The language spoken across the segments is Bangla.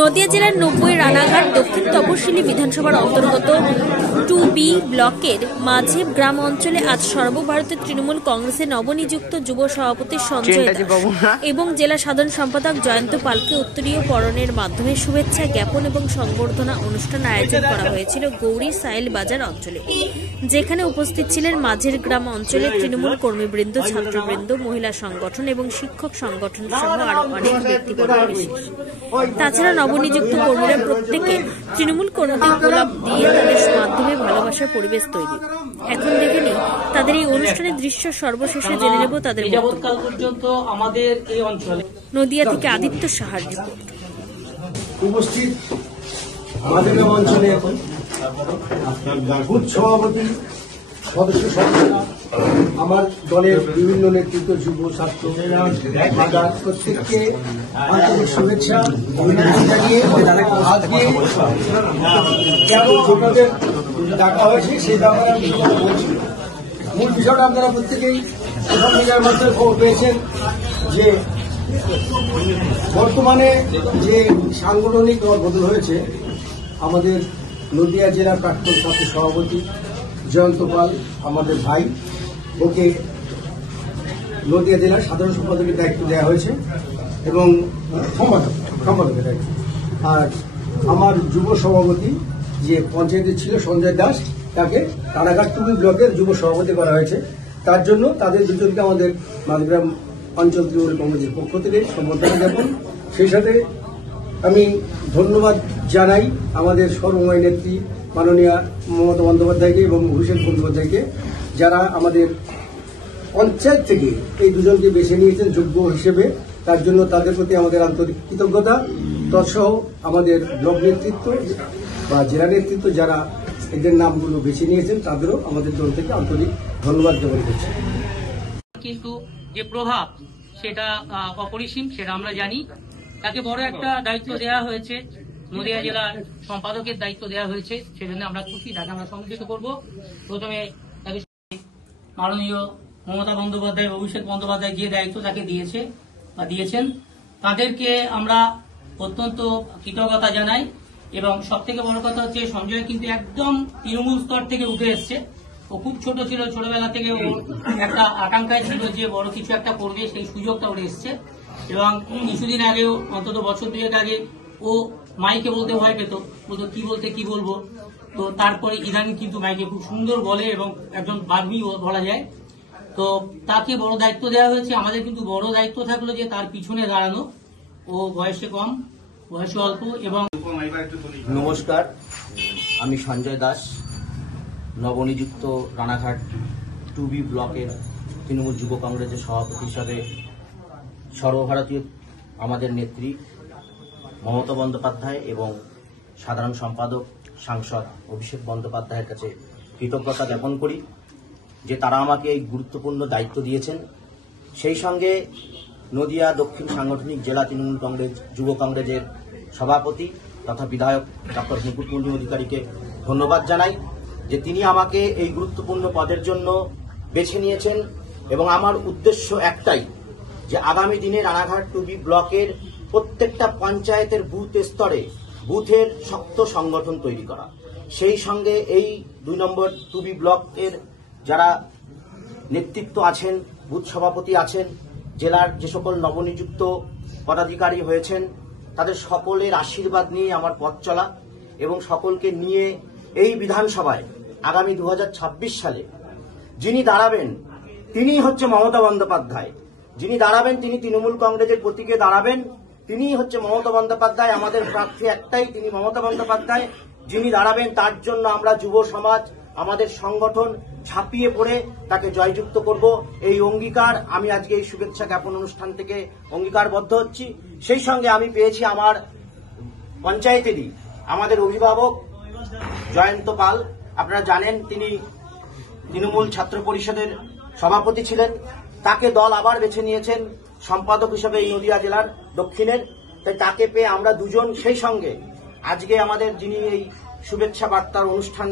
নদিয়া জেলার 90 রানাঘাট দক্ষিণ তপশিলি বিধানসভার অন্তর্গত 2B ব্লকের মাঝেব গ্রাম অঞ্চলে আজ সর্বভারতীয় তৃণমূল কংগ্রেসের নবনিযুক্ত যুব সভাপতি সঞ্জয় দাস এবং জেলা সাধারণ সম্পাদক জয়ন্ত পালকে উত্তরীয় পরনের মাধ্যমে শুভেচ্ছা জ্ঞাপন এবং সংবর্ধনা অনুষ্ঠান আয়োজন করা হয়েছিল গৌরী সাইল বাজার অঞ্চলে, যেখানে উপস্থিত ছিলেন মাঝের গ্রাম অঞ্চলের তৃণমূল কর্মীবৃন্দ, ছাত্রবৃন্দ, মহিলা সংগঠন এবং শিক্ষক সংগঠন সহ আরো অনেক ব্যক্তিবর্গ বিশেষ। তাছাড়া নবনিযুক্ত কর্মীরা প্রত্যেকে তৃণমূল কর্মীদের গোলাপ দিয়ে তাদের মাধ্যমে ভালোবাসার পরিবেশ তৈরি। এখন দেখে নিই তাদের এই অনুষ্ঠানের দৃশ্য, সর্বশেষে জেনে নেব তাদের যাবৎকাল পর্যন্ত আমাদের এই অঞ্চলে। নদিয়া থেকে আদিত্য সাহার রিপোর্ট। উপস্থিত আমাদের অঞ্চলে এখন বুথ সভাপতি, সদস্য সদস্যরা, আমার দলের বিভিন্ন নেতৃত্ব, যুব ছাত্র প্রত্যেককে আন্তরিক শুভেচ্ছা অভিনন্দন জানিয়ে আজকে আপনাদের ডাকা হয়েছে সেই ব্যাপারে আমি বলছি। মূল বিষয়টা আপনারা প্রত্যেকেই সোশ্যাল মিডিয়ার মাধ্যমে খবর পেয়েছেন যে বর্তমানে যে সাংগঠনিক বদল হয়েছে, আমাদের নদিয়া জেলার প্রাক্তন ছাত্র সভাপতি জয়ন্ত পাল, আমাদের ভাই, ওকে নদিয়া জেলার সাধারণ সম্পাদকের দায়িত্ব দেওয়া হয়েছে এবং সম্পাদকের দায়িত্ব। আর আমার যুব সভাপতি যে পঞ্চায়েতে ছিল সঞ্জয় দাস, তাকে রানাঘাট 2B ব্লকের যুব সভাপতি করা হয়েছে। তার জন্য তাদের দুজনকে আমাদের মাঝগ্রাম অঞ্চল তৃণমূল কংগ্রেসের পক্ষ থেকে সম্বর্ধনা জ্ঞাপন। সেই সাথে আমি ধন্যবাদ জানাই আমাদের সর্বময় নেত্রী মাননীয়া মমতা বন্দ্যোপাধ্যায়কে এবং অভিষেক বন্দ্যোপাধ্যায়কে, যারা আমাদের পঞ্চায়েত থেকে এই দুজনকে বেছে নিয়েছেন যোগ্য হিসেবে। তার জন্য তাদের প্রতি আমাদের আন্তরিক কৃতজ্ঞতা। তৎসহ আমাদের ব্লক নেতৃত্ব বা জেলা নেতৃত্ব যারা এদের নামগুলো বেছে নিয়েছেন, তাদেরও আমাদের দল থেকে আন্তরিক ধন্যবাদ জ্ঞাপন করছি। কিন্তু যে প্রভাব সেটা অপরিসীম, সেটা আমরা জানি। তাকে বড় একটা দায়িত্ব দেওয়া হয়েছে, নদিয়া জেলার সম্পাদকের দায়িত্ব দেওয়া হয়েছে, সেজন্য আমরা খুশি। তাকে আমরা সম্মিলিত করব। প্রথমে তাকে মাননীয় মমতা বন্দ্যোপাধ্যায়, অভিষেক বন্দ্যোপাধ্যায় যে দায়িত্ব তাকে দিয়েছে বা দিয়েছেন, তাদেরকে আমরা অত্যন্ত কৃতজ্ঞতা জানাই। এবং সব থেকে বড় কথা হচ্ছে, সঞ্জয় কিন্তু একদম তৃণমূল স্তর থেকে উঠে এসছে। ও খুব ছোট ছিল, ছোটবেলা থেকে ও একটা আকাঙ্ক্ষায় ছিল যে বড় কিছু একটা করবে, সেই সুযোগটা ওর এসছে। এবং কিছুদিন আগেও, অন্তত বছর দুয়েক আগে, ও মাইকে বলতে ভয় পেত, বলতো কি বলবো। তো তারপরে ইদানিং কিন্তু মাইকে খুব সুন্দর বলে এবং একজন বাগ্মী বলা যায়। তো তাকে বড় দায়িত্ব দেওয়া হয়েছে। আমাদের কিন্তু বড় দায়িত্ব থাকলো যে তার পিছনে দাঁড়ানো। ও বয়সে কম, বয়সে অল্প। এবং নমস্কার, আমি সঞ্জয় দাস, নবনিযুক্ত রানাঘাট 2B ব্লকের তৃণমূল যুব কংগ্রেসের সভাপতি হিসাবে সর্বভারতীয় আমাদের নেত্রী মমতা বন্দ্যোপাধ্যায় এবং সাধারণ সম্পাদক সাংসদ অভিষেক বন্দ্যোপাধ্যায়ের কাছে কৃতজ্ঞতা জ্ঞাপন করি যে তারা আমাকে এই গুরুত্বপূর্ণ দায়িত্ব দিয়েছেন। সেই সঙ্গে নদিয়া দক্ষিণ সাংগঠনিক জেলা তৃণমূল কংগ্রেস যুব কংগ্রেসের সভাপতি তথা বিধায়ক ডক্টর মুকুটমণি অধিকারীকে ধন্যবাদ জানাই যে তিনি আমাকে এই গুরুত্বপূর্ণ পদের জন্য বেছে নিয়েছেন। এবং আমার উদ্দেশ্য একটাই, যে আগামী দিনে রানাঘাট 2B ব্লকের প্রত্যেকটা পঞ্চায়েতের বুথ স্তরে বুথের শক্ত সংগঠন তৈরি করা। সেই সঙ্গে এই 2 নম্বর 2B ব্লকের যারা নেতৃত্ব আছেন, বুথ সভাপতি আছেন, জেলার যে সকল নবনিযুক্ত পদাধিকারী হয়েছেন, তাদের সকলের আশীর্বাদ নিয়ে আমার পথ চলা এবং সকলকে নিয়ে এই বিধানসভায় আগামী 2026 সালে যিনি দাঁড়াবেন তিনি হচ্ছে মমতা বন্দ্যোপাধ্যায়। যিনি দাঁড়াবেন তিনি তৃণমূল কংগ্রেসের প্রতীকে দাঁড়াবেন, তিনি হচ্ছে মমতা বন্দ্যোপাধ্যায়। আমাদের প্রার্থী একটাই, তিনি মমতা বন্দ্যোপাধ্যায়। যিনি দাঁড়াবেন তার জন্য আমরা যুব সমাজ, আমাদের সংগঠন ঝাঁপিয়ে পড়ে তাকে জয়যুক্ত করব। এই অঙ্গীকার আমি আজকে এই শুভেচ্ছা জ্ঞাপন অনুষ্ঠান থেকে অঙ্গীকারবদ্ধ হচ্ছি। সেই সঙ্গে আমি পেয়েছি আমার পঞ্চায়েতেরই আমাদের অভিভাবক জয়ন্ত পাল। আপনারা জানেন তিনি তৃণমূল ছাত্র পরিষদের সভাপতি ছিলেন। তাকে দল আবার বেছে নিয়েছেন সম্পাদক হিসেবে এই নদিয়া জেলার দক্ষিণের। তাই তাকে পেয়ে আমরা দুজন, সেই সঙ্গে আজকে আমাদের যিনি এই শুভেচ্ছা বার্তার অনুষ্ঠান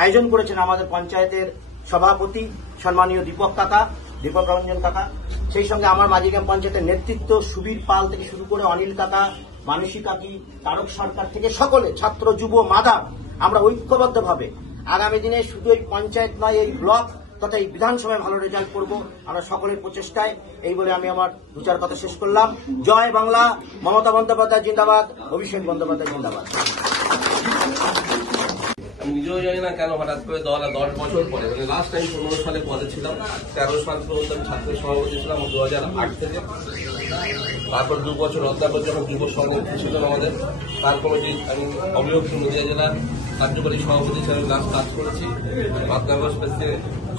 আয়োজন করেছেন আমাদের পঞ্চায়েতের সভাপতি সম্মানীয় দীপক রঞ্জন কাকা, সেই সঙ্গে আমার মাঝিগ্রাম পঞ্চায়েতের নেতৃত্ব সুবীর পাল থেকে শুরু করে অনিল কাকা, মানসী কাকি, তারক সরকার থেকে সকলে, ছাত্র, যুব, মাদার, আমরা ঐক্যবদ্ধভাবে আগামী দিনে শুধু এই পঞ্চায়েত নয়, এই ব্লক তথা এই বিধানসভায় ভালো রেজাল্ট করব আমরা সকলের প্রচেষ্টায়। এই বলে আমি আমার 2-4 কথা শেষ করলাম। জয় বাংলা। মমতা বন্দ্যোপাধ্যায় জিন্দাবাদ, অভিষেক বন্দ্যোপাধ্যায় জিন্দাবাদ। আমি নিজেও জানি না কেন হঠাৎ করে 10 বছর পরে, মানে লাস্ট টাইম 15 সালে পদে ছিলাম, 13 সাল পর্যন্ত আমি ছাত্র সভাপতি ছিলাম 2008 থেকে। তারপর 2 বছর অধ্যাপক যখন যুব সংগঠন ছিল আমাদের, তার কমিটি আমি অবিভক্ত নদিয়া জেলার কার্যকরী সভাপতি হিসেবে লাস্ট কাজ করেছি। 5 আগস্ট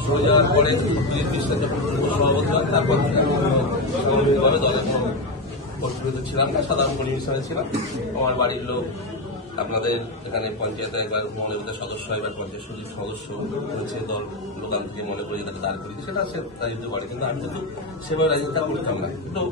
হয়ে যাওয়ার পরে 2020 সালে যখন যুব সভাপতি হয়, তারপর থেকে আমি সামগ্রিকভাবে দলের কোনো পরিচালিত ছিলাম না, সাধারণ কর্মী হিসাবে ছিলাম। আমার বাড়ির লোক আপনাদের এখানে পঞ্চায়েতে একবার মনোনীত সদস্য, এবার পঞ্চায়েত সমিতির সদস্য হচ্ছে, দল লোকাল থেকে মনে করি তাকে দাঁড় করি, সেটা সে রাজনীতি করে, কিন্তু আমি কিন্তু সেভাবে রাজনীতিটা করতাম না। কিন্তু